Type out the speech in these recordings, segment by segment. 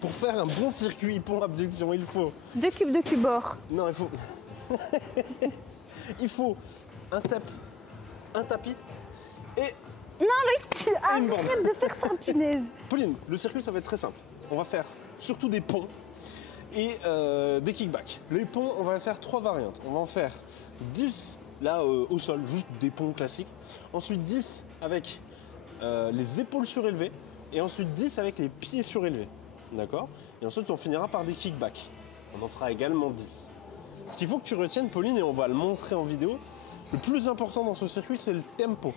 Pour faire un bon circuit pont abduction, il faut... 2 cubes de cubord. Non, il faut... il faut un step, un tapis et... Non, Loïc, tu une bande. arrête de faire ça, punaise. Pauline, le circuit, ça va être très simple. On va faire surtout des ponts et des kickbacks. Les ponts, on va faire 3 variantes. On va en faire 10 là au sol, juste des ponts classiques. Ensuite 10 avec les épaules surélevées. Et ensuite 10 avec les pieds surélevés. D'accord? Et ensuite, on finira par des kickbacks. On en fera également 10. Ce qu'il faut que tu retiennes, Pauline, et on va le montrer en vidéo, le plus important dans ce circuit, c'est le tempo.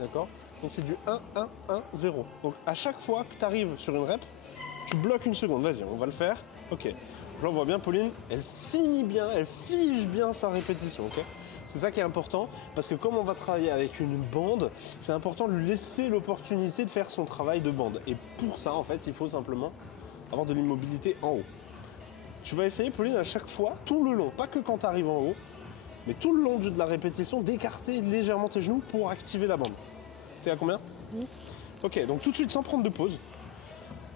D'accord? Donc c'est du 1, 1, 1, 0. Donc à chaque fois que tu arrives sur une rep, tu bloques une seconde. Vas-y, on va le faire. Ok. Je vois bien, Pauline, elle finit bien, elle fige bien sa répétition. Ok? C'est ça qui est important, parce que comme on va travailler avec une bande, c'est important de lui laisser l'opportunité de faire son travail de bande. Et pour ça, en fait, il faut simplement avoir de l'immobilité en haut. Tu vas essayer, Pauline, à chaque fois, tout le long, pas que quand tu arrives en haut, mais tout le long de la répétition, d'écarter légèrement tes genoux pour activer la bande. T'es à combien? 10. Ok, donc tout de suite, sans prendre de pause.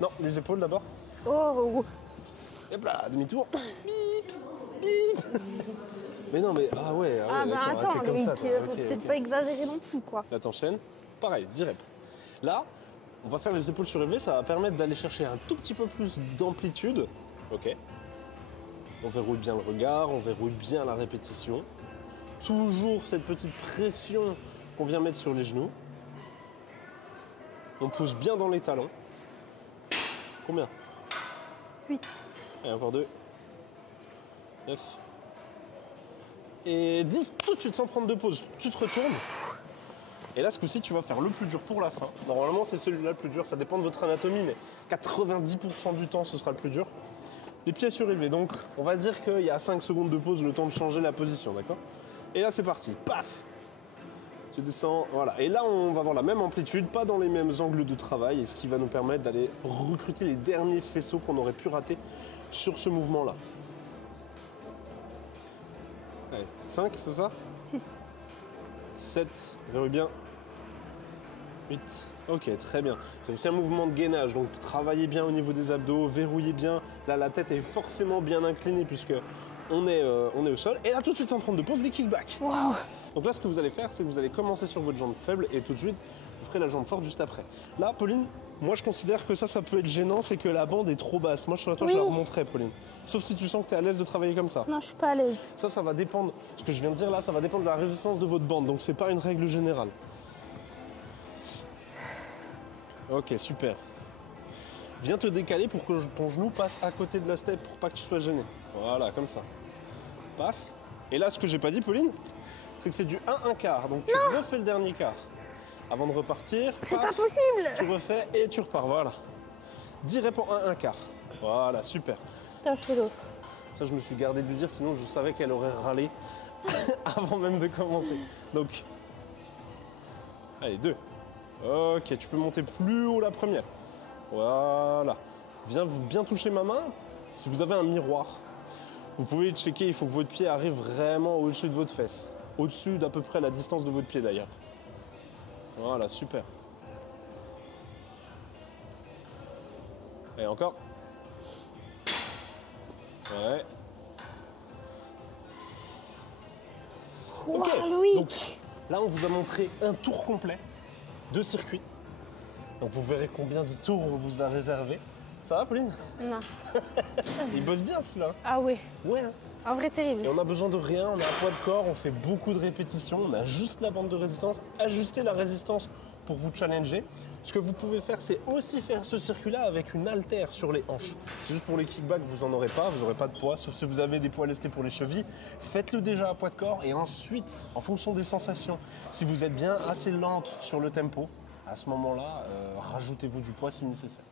Non, les épaules d'abord. Oh. Hop là, demi-tour. Bip, bip. Mais non, mais ah ouais, Ah bah d'accord, attends, t'es comme Loïc, ça, toi. faut Ok, peut-être ok. pas exagérer non plus, quoi. Là, t'enchaînes. Pareil, 10 reps. Là, on va faire les épaules surélevées, ça va permettre d'aller chercher un tout petit peu plus d'amplitude. Ok. On verrouille bien le regard, on verrouille bien la répétition. Toujours cette petite pression qu'on vient mettre sur les genoux. On pousse bien dans les talons. Combien? 8. Allez, encore 2. 9. Et 10 tout de suite sans prendre de pause. Tu te retournes. Et là, ce coup-ci, tu vas faire le plus dur pour la fin. Normalement, c'est celui-là le plus dur. Ça dépend de votre anatomie, mais 90% du temps, ce sera le plus dur. Les pieds surélevés. Donc, on va dire qu'il y a 5 secondes de pause, le temps de changer la position, d'accord? Et là, c'est parti. Paf! Tu descends, voilà. Et là, on va avoir la même amplitude, pas dans les mêmes angles de travail, et ce qui va nous permettre d'aller recruter les derniers faisceaux qu'on aurait pu rater sur ce mouvement-là. Allez, 5, c'est ça? 6. 7, verrouille bien. 8, ok, très bien. C'est aussi un mouvement de gainage, donc travaillez bien au niveau des abdos, verrouillez bien. Là, la tête est forcément bien inclinée puisque on est au sol. Et là, tout de suite, sans prendre de pause, les kickbacks. Waouh. Donc là, ce que vous allez faire, c'est que vous allez commencer sur votre jambe faible et tout de suite, vous ferez la jambe forte juste après. Là, Pauline, moi, je considère que ça peut être gênant, c'est que la bande est trop basse. Moi, sur toi, Oui. je la remonterai, Pauline. Sauf si tu sens que tu es à l'aise de travailler comme ça. Non, je suis pas à l'aise. Ça va dépendre, ce que je viens de dire là, ça va dépendre de la résistance de votre bande, donc c'est pas une règle générale. Ok, super. Viens te décaler pour que ton genou passe à côté de la step pour pas que tu sois gêné. Voilà, comme ça. Paf. Et là, ce que j'ai pas dit, Pauline, c'est que c'est du 1 quart, donc tu refais le dernier quart. Avant de repartir, C'est paf, pas possible. tu refais et tu repars, voilà. 10 reps en 1 quart. Voilà, super. Tiens, je fais l'autre. Ça, je me suis gardé de lui dire, sinon je savais qu'elle aurait râlé avant même de commencer. Donc, allez, 2. Ok, tu peux monter plus haut la première. Voilà. Viens bien toucher ma main. Si vous avez un miroir, vous pouvez checker, il faut que votre pied arrive vraiment au-dessus de votre fesse. Au-dessus d'à peu près la distance de votre pied d'ailleurs. Voilà, super. Et encore. Ouais. Ok. Waouh, Loïc. Donc, là, on vous a montré un tour complet de circuit. Donc, vous verrez combien de tours on vous a réservé. Ça va, Pauline? Non. Il bosse bien, celui-là. Ah ouais. Ouais. Hein. En vrai, terrible. Et on a besoin de rien, on a un poids de corps, on fait beaucoup de répétitions, on a juste la bande de résistance, ajuster la résistance pour vous challenger. Ce que vous pouvez faire, c'est aussi faire ce circuit-là avec une haltère sur les hanches. C'est juste pour les kickbacks, vous n'en aurez pas, vous n'aurez pas de poids, sauf si vous avez des poids lestés pour les chevilles. Faites-le déjà à poids de corps et ensuite, en fonction des sensations, si vous êtes bien assez lente sur le tempo, à ce moment-là, rajoutez-vous du poids si nécessaire.